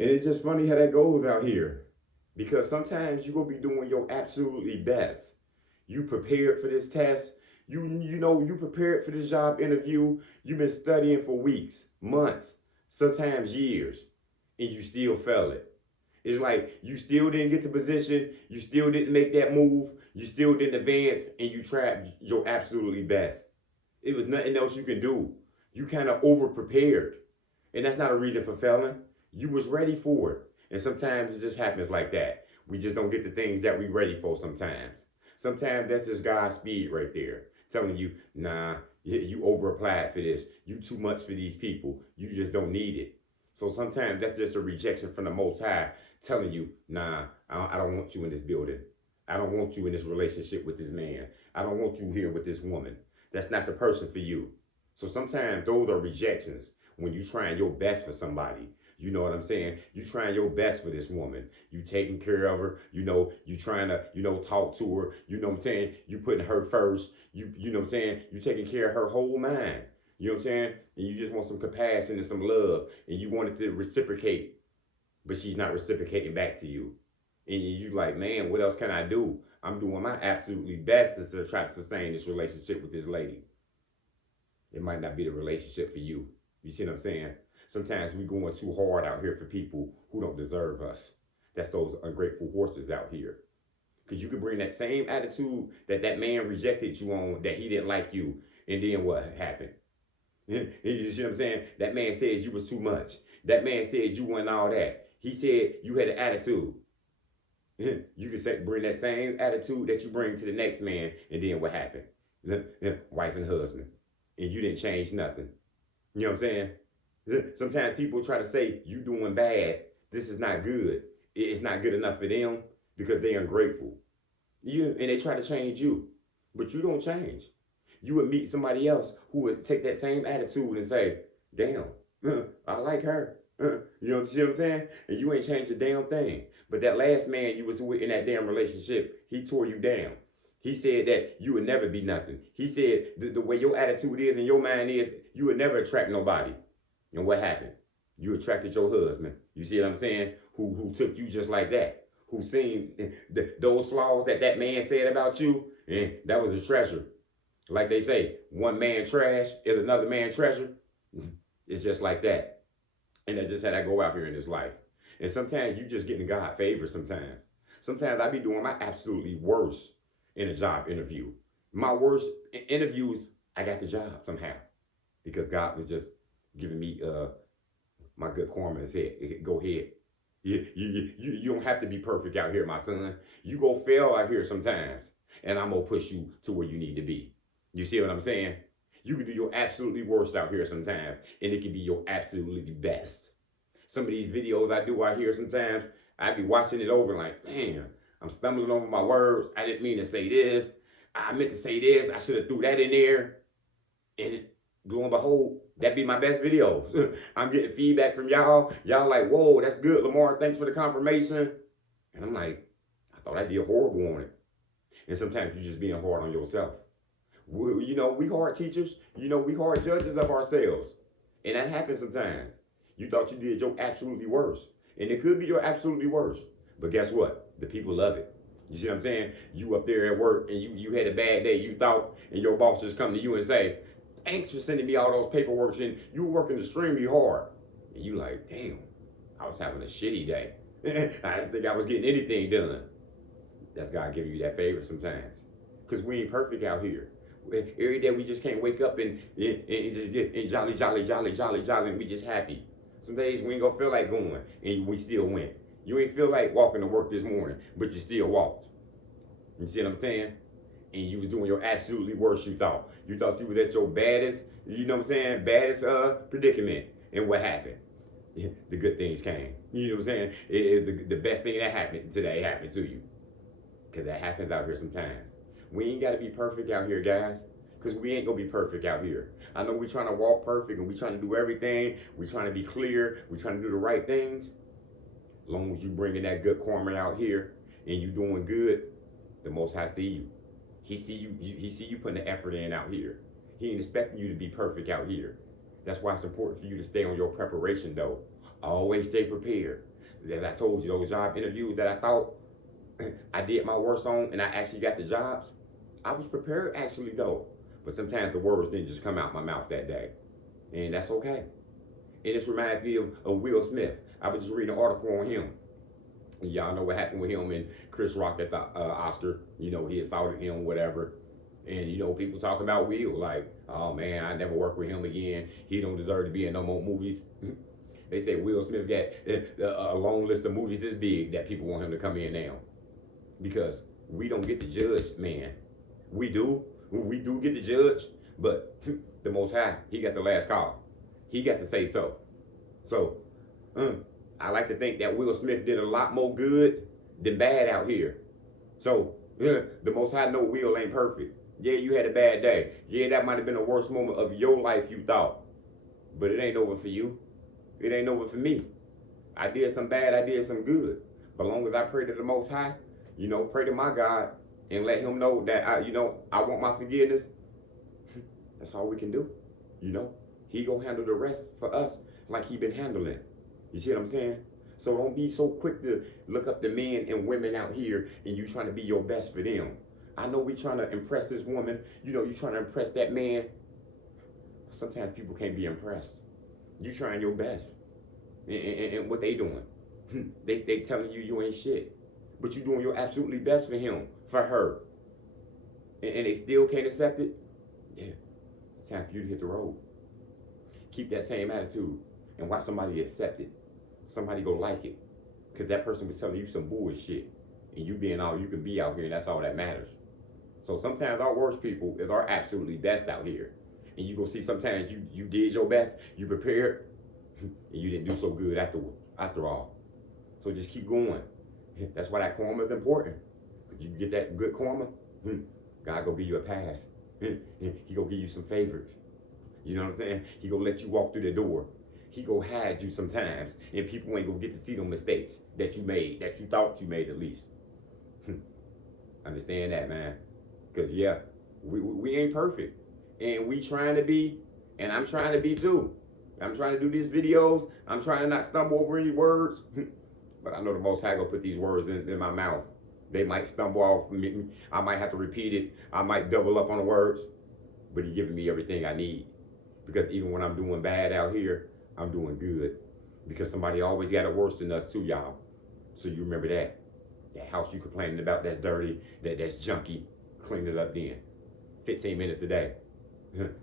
And it's just funny how that goes out here. Because sometimes you gonna be doing your absolutely best. You prepared for this test. You prepared for this job interview. You've been studying for weeks, months, sometimes years, and you still fail it. It's like you still didn't get the position, you still didn't make that move, you still didn't advance, and you tried your absolutely best. It was nothing else you can do. You kind of over prepared. And that's not a reason for failing. You was ready for it. And sometimes it just happens like that. We just don't get the things that we ready for sometimes. Sometimes that's just God's speed right there. Telling you, nah, you over applied for this. You too much for these people. You just don't need it. So sometimes that's just a rejection from the Most High telling you, nah, I don't want you in this building. I don't want you in this relationship with this man. I don't want you here with this woman. That's not the person for you. So sometimes those are rejections when you trying your best for somebody. You know what I'm saying? You trying your best for this woman. You taking care of her. You trying to, talk to her. You know what I'm saying? You putting her first. You know what I'm saying? You taking care of her whole mind. You know what I'm saying? And you just want some compassion and some love. And you want it to reciprocate. But she's not reciprocating back to you. And you like, man, what else can I do? I'm doing my absolutely best to try to sustain this relationship with this lady. It might not be the relationship for you. You see what I'm saying? Sometimes we going too hard out here for people who don't deserve us. That's those ungrateful horses out here. Because you can bring that same attitude that man rejected you on, that he didn't like you, and then what happened? You see what I'm saying? That man said you was too much. That man said you weren't all that. He said you had an attitude. You can bring that same attitude that you bring to the next man, and then what happened? Wife and husband. And you didn't change nothing. You know what I'm saying? Sometimes people try to say you doing bad. This is not good. It's not good enough for them because they're ungrateful. And they try to change you, but you don't change. You would meet somebody else who would take that same attitude and say, "Damn, I like her." You see what I'm saying? And you ain't changed a damn thing. But that last man you was with in that damn relationship, he tore you down. He said that you would never be nothing. He said the way your attitude is and your mind is, you would never attract nobody. And what happened? You attracted your husband. You see what I'm saying? Who took you just like that. Who seen those flaws that man said about you, and that was a treasure. Like they say, one man trash is another man treasure. It's just like that. And that's just how I go out here in this life. And sometimes you just getting God favor sometimes. Sometimes I be doing my absolutely worst in a job interview. My worst interviews, I got the job somehow. Because God was just giving me my good karma and said, go ahead. You don't have to be perfect out here, my son. You go fail out here sometimes. And I'm going to push you to where you need to be. You see what I'm saying? You can do your absolutely worst out here sometimes. And it can be your absolutely best. Some of these videos I do out here sometimes, I be watching it over like, man, I'm stumbling over my words. I didn't mean to say this. I meant to say this. I should have threw that in there. And lo and behold, that be my best videos. I'm getting feedback from y'all. Y'all like, whoa, that's good, Lamar. Thanks for the confirmation. And I'm like, I thought I did horrible on it. And sometimes you're just being hard on yourself. We hard teachers. We hard judges of ourselves. And that happens sometimes. You thought you did your absolutely worst. And it could be your absolutely worst. But guess what? The people love it. You see what I'm saying? You up there at work and you had a bad day, you thought, and your boss just come to you and say, thanks for sending me all those paperwork, and you were working extremely hard. And you like, damn, I was having a shitty day. I didn't think I was getting anything done. That's God giving you that favor sometimes. Because we ain't perfect out here. Every day we just can't wake up and just get jolly, and we just happy. Some days we ain't gonna feel like going, and we still went. You ain't feel like walking to work this morning, but you still walked. You see what I'm saying? And you was doing your absolutely worst, you thought. You thought you was at your baddest, baddest predicament. And what happened? The good things came. You know what I'm saying? The best thing that happened today happened to you. Because that happens out here sometimes. We ain't got to be perfect out here, guys. Because we ain't going to be perfect out here. I know we trying to walk perfect and we trying to do everything. We trying to be clear. We trying to do the right things. As long as you bringing that good karma out here and you doing good, the Most High see you. He see you putting the effort in out here. He ain't expecting you to be perfect out here. That's why it's important for you to stay on your preparation, though. Always stay prepared. As I told you, those job interviews that I thought I did my worst on and I actually got the jobs, I was prepared actually though. But sometimes the words didn't just come out my mouth that day. And that's okay. And this reminds me of Will Smith. I was just reading an article on him. Y'all know what happened with him and Chris Rock at the Oscar. You know, he assaulted him, whatever. And, you know, people talk about Will like, oh man, I never work with him again. He don't deserve to be in no more movies. They say Will Smith got a long list of movies this big that people want him to come in now. Because we don't get to judge, man. We do get to judge, but the Most High, he got the last call. He got to say so. So, I like to think that Will Smith did a lot more good than bad out here. So, the Most High know Will ain't perfect. Yeah, you had a bad day. Yeah, that might have been the worst moment of your life, you thought. But it ain't over for you. It ain't over for me. I did some bad, I did some good. But as long as I pray to the Most High, you know, pray to my God and let him know that I want my forgiveness. That's all we can do. You know, he gonna handle the rest for us like he been handling. You see what I'm saying? So don't be so quick to look up the men and women out here and you trying to be your best for them. I know we trying to impress this woman. You know, you trying to impress that man. Sometimes people can't be impressed. You trying your best. And what they doing? They telling you ain't shit. But you doing your absolutely best for him, for her. And they still can't accept it? Yeah. It's time for you to hit the road. Keep that same attitude and watch somebody accept it. Somebody go like it. Because that person was telling you some bullshit. And you being all you can be out here, and that's all that matters. So sometimes our worst people is our absolutely best out here. And you go see sometimes you did your best, you prepared, and you didn't do so good after all. So just keep going. That's why that karma is important. Because you get that good karma, God gonna give you a pass. He gonna give you some favors. You know what I'm saying? He gonna let you walk through the door. He gonna hide you sometimes, and people ain't gonna get to see the mistakes that you made, that you thought you made at least. Understand that, man. Because, yeah, we ain't perfect. And we trying to be, and I'm trying to be too. I'm trying to do these videos. I'm trying to not stumble over any words. But I know the Most High gonna put these words in my mouth. They might stumble off me. I might have to repeat it. I might double up on the words. But He giving me everything I need. Because even when I'm doing bad out here, I'm doing good. Because somebody always got it worse than us too, y'all. So you remember that. That house you complaining about that's dirty, that's junky. Clean it up then. 15 minutes a day.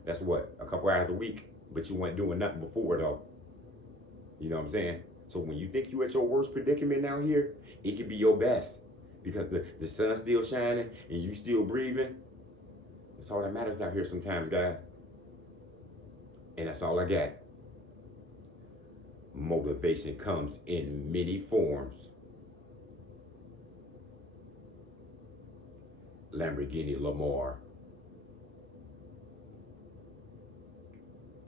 That's what? A couple hours a week. But you weren't doing nothing before though. You know what I'm saying? So when you think you at your worst predicament out here, it could be your best. Because the sun's still shining and you still breathing. That's all that matters out here sometimes, guys. And that's all I got. Motivation comes in many forms. Lamborghini Lamar.